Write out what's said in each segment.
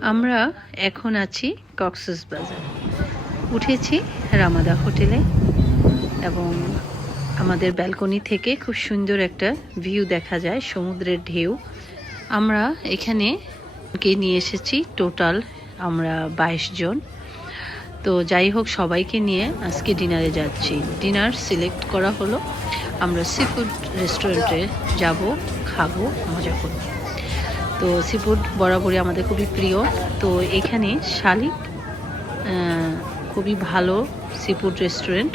আমরা এখন আছি কক্সেস বাজার। উঠেছি রামাদা হোটেলে এবং আমাদের ব্যালকনি থেকে খুব সুন্দর একটা ভিউ দেখা যায়, সমুদ্রের ঢেউ। আমরা এখানে কে নিয়ে এসেছি? টোটাল আমরা বাইশ জন। তো যাই হোক, সবাইকে নিয়ে আজকে ডিনারে যাচ্ছি। ডিনার সিলেক্ট করা হলো। আমরা সি ফুড রেস্টুরেন্টে যাব, খাব, মজা করব। তো সি ফুড বরাবরই আমাদের খুবই প্রিয়। তো এখানে শালিক খুবই ভালো সি ফুড রেস্টুরেন্ট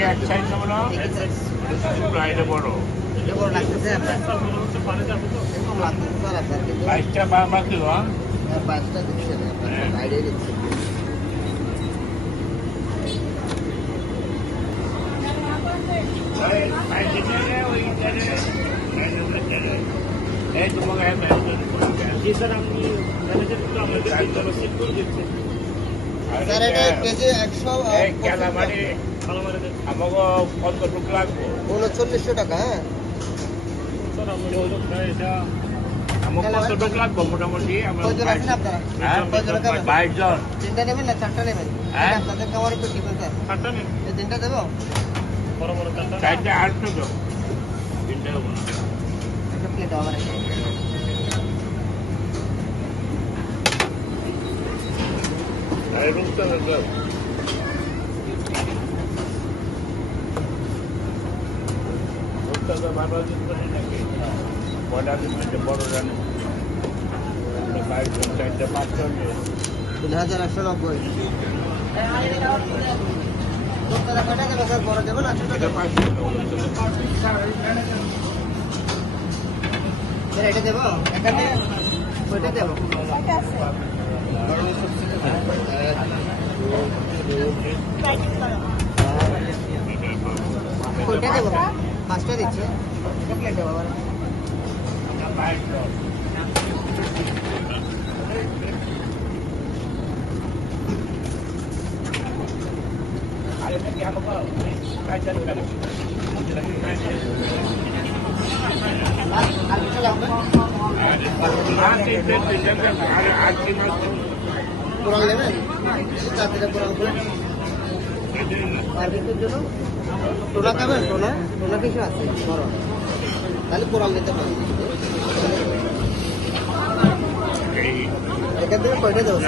কি এক সাইজ নেব না এটা বড় বাইশটা বা বাকি হ্যাঁ এই তোমাকে স্যার আপনি স্যার এটা কেজি একশো আমাকে কতটুকু লাগবো উনচল্লিশশো টাকা হ্যাঁ। আমাকে কতটুকু লাগবো মোটামুটি আমার হ্যাঁ বাইশ জন। তিনটা নেবেন না চারটা নেবেন? হ্যাঁ। আপনাদের খাওয়ার একটু ঠিক আছে। এই তিনটা দেবো? চারটে। আটশো তো তিনটে হব না। একটা প্লেট আমার আরে রুমটা দাও রুমটা তো ভালো দিন করে নাকি বড় দিন মানে বড় জানে চারটে পাঁচশো তিন হাজার একশো নব্বই বড় দেবো এটা দেবো দেবো পাঁচটা দিচ্ছি। একটা প্লেট দেবো আবার বাইশ জন আরে নাকি আমাকে কাজ জানি না আর কিছু লাগবে কোরাল নেবেন চারটে। কোরাল করে জন্য টোনা খাবেন টোনা টোনা কিছু আছে, বড়। তাহলে কোরাল নিতে পারেন এখান থেকে কয়টা দেবো?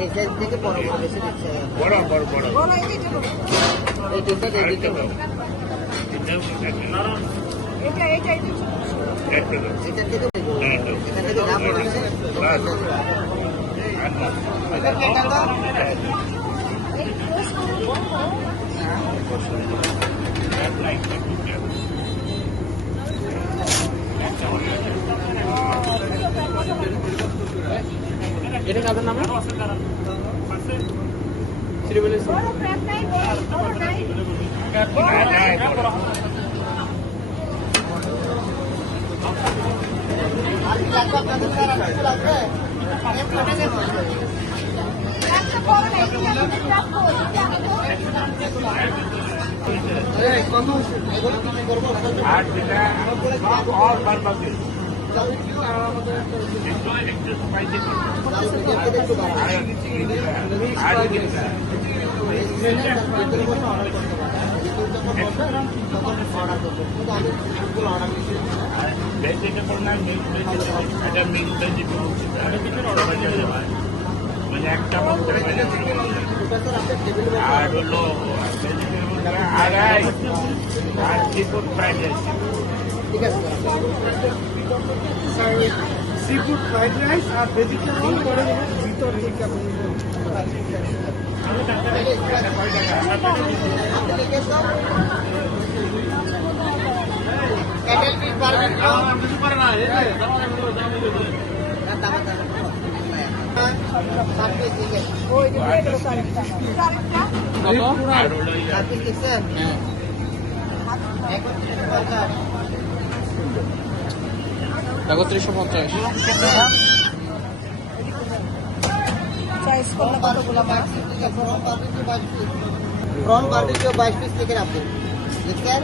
এই সাইজ থেকে বড় বড় এই দিয়ে দিতে হবে। এটা এখান থেকে বড় এটা প্লেটটা দাও। এটা কাদের নামে শ্রীবলি আর কি লাগবে আপনাদের স্যার আর কিছু লাগবে ভেজ যেটা করুন না মিল্ক ভেজ যেটা এটা মিল্ক ভেজ যেটা কিছু অর্ডার করে দেওয়া মানে একটা আর হলো আর আর সি ফুড ফ্রাইড রাইস ঠিক আছে sir seafood fried rice আর ভেজিটেবল করে আমি টাকা একত্রিশশো পঞ্চাশ প্রন বার্বিকিউ বাইশ পিস থেকে আপনি দেখছেন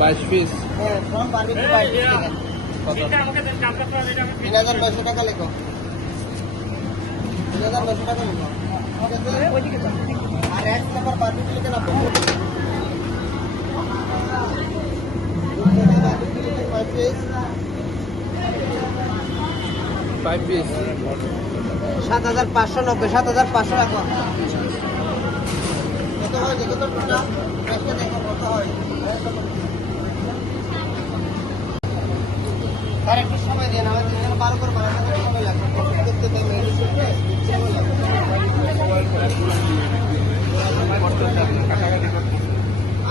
বাইশ পিস হ্যাঁ প্রন বার্বিকিউ বাইশ পিস থেকে তিন হাজার নয়শো টাকা লেখো তিন হাজার নয়শো টাকা লেখো ঠিক আছে আর এক নম্বর বার্বিকিউ লিখে আপনি ফাইভ পিস সাত হাজার পাঁচশো নব্বই, সাত হাজার পাঁচশো একটা হয় আর একটু সময় দেন আমার তিনজন বারো করে বানাতে একটু সময় সময় লাগবে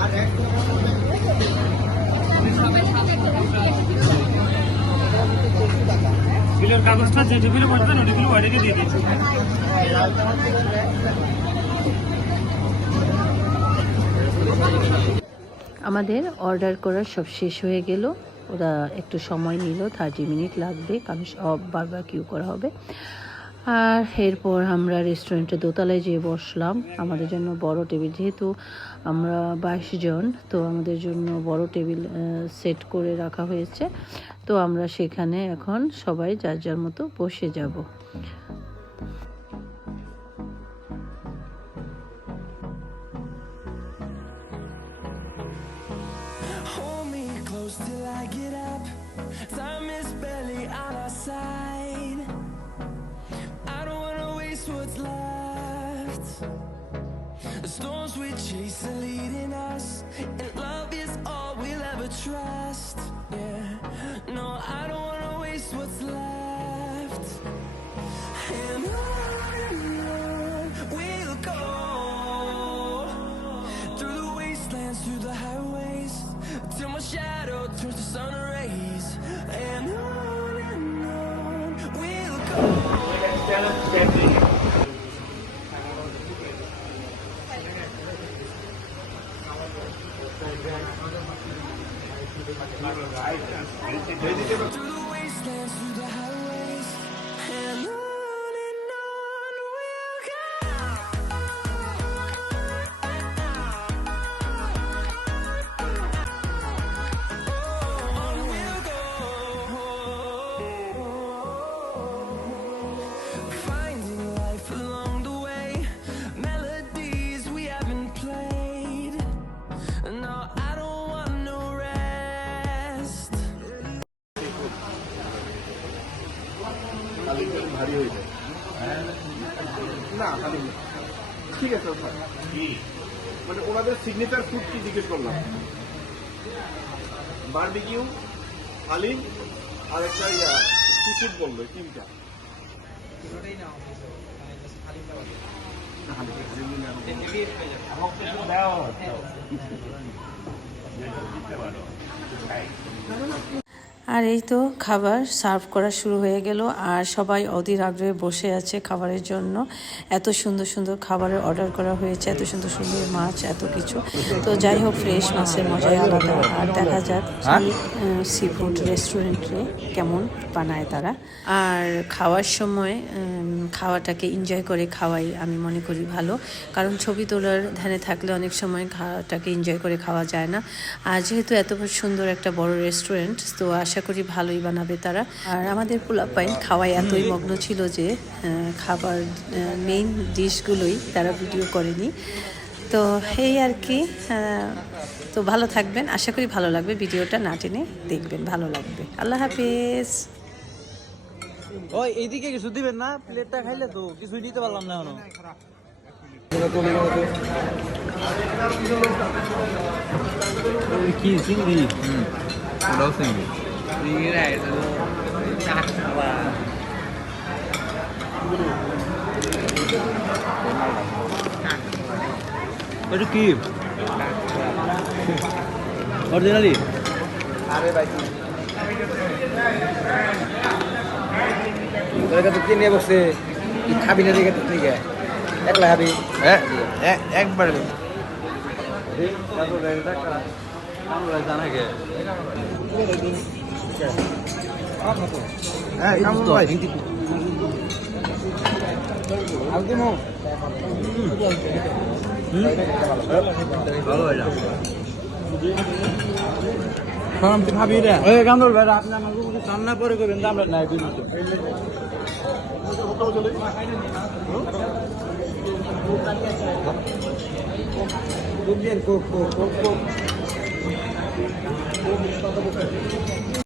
আর এক টাকা বিলের কাগজটা যে ওইগুলো দিয়ে দিয়েছি আমাদের অর্ডার করার সব শেষ হয়ে গেল। ওরা একটু সময় নিল থার্টি মিনিট লাগবে। কারণ সব বারবার কিউ করা হবে। আর এরপর আমরা রেস্টুরেন্টে দোতলায় যেয়ে বসলাম আমাদের জন্য বড় টেবিল, যেহেতু আমরা বাইশ জন, তো আমাদের জন্য বড় টেবিল সেট করে রাখা হয়েছে তো আমরা সেখানে এখন সবাই যার যার মতো বসে যাব till I get up. Time is barely on our side. What's left. The storms we chase are leading us, and love is all we'll ever trust. Yeah, Vegetable. না খালি ঠিক আছে স্যার মানে ওনাদের সিগনেচার ফুড কি জিজ্ঞেস করলাম? Barbecue Halim আর একটা ইয়া সি ফুড বলল তিনটা কিছু দেওয়া আর এই তো খাবার সার্ভ করা শুরু হয়ে গেল আর সবাই অধীর আগ্রহে বসে আছে খাবারের জন্য। এত সুন্দর সুন্দর খাবারের অর্ডার করা হয়েছে এত সুন্দর সুন্দর মাছ এত কিছু। তো যাই হোক ফ্রেশ মাছের মজাই আলাদা। আর দেখা যাক সি ফুড রেস্টুরেন্টে কেমন বানায় তারা। আর খাওয়ার সময় খাওয়াটাকে এনজয় করে খাওয়াই আমি মনে করি ভালো। কারণ ছবি তোলার ধ্যানে থাকলে অনেক সময় খাওয়াটাকে এনজয় করে খাওয়া যায় না। আর যেহেতু এত সুন্দর একটা বড় রেস্টুরেন্ট তো আশা করি ভালোই বানাবে তারা। আর আমাদের পোলাপাইন খাওয়ায় এতই মগ্ন ছিল যে খাবার মেইন ডিশগুলোই তারা ভিডিও করেনি। তো এই আর কি তো ভালো থাকবেন আশা করি ভালো লাগবে ভিডিওটা না টেনে দেখবেন ভালো লাগবে। আল্লাহ হাফিজ। ওই এইদিকে কিছু দিবেন না প্লেটটা খাইলে তো কিছু দিতে পারলাম না এখনও। কি চিংড়ি? ওটাও চিংড়ি। এটা কি অরিজিনালি আরে ভাই তোর কাছে কিনে বসে খাবি না দেখে তুই গে একলা খাবি একবারে কামড় ভাই ভাবি রে গান্ধর ভাই আপনি আমার রান্না পরে করবেন আমরা নাই Bien, bien, bien, bien, bien, bien.